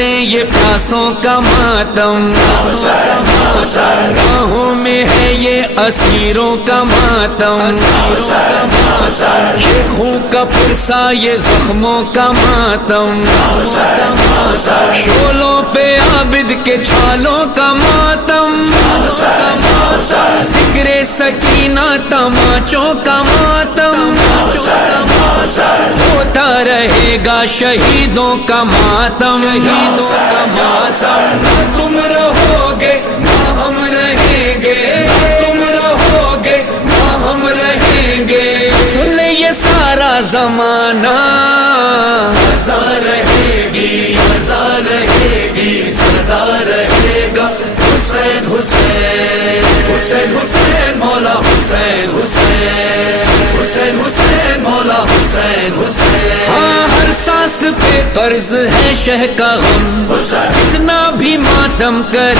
لیں یہ پیاسوں کا ماتم، راہوں میں ہے یہ اسیروں کا ماتم، یہ خون کا پرسا یہ زخموں کا ماتم، شولوں پہ عابد کے چھالوں کا ماتم، ذکر سکینہ تماچوں کا ماتم، ہوتا رہے گا شہیدوں کا ماتم، شہیدوں کا ماتم، نہ تم رہو گے نہ ہم رہیں گے، تم رہو گے نہ ہم رہیں گے، سن لے یہ سارا زمانہ، رضا رہے گی رضا رہے گی، صدا رہے گا حسین حسین حسین حسین مولا حسین حسین حسین حسین مولا حسین حسین، ہاں ہر سانس پہ قرض ہے شہ کا غم، جتنا بھی ماتم کر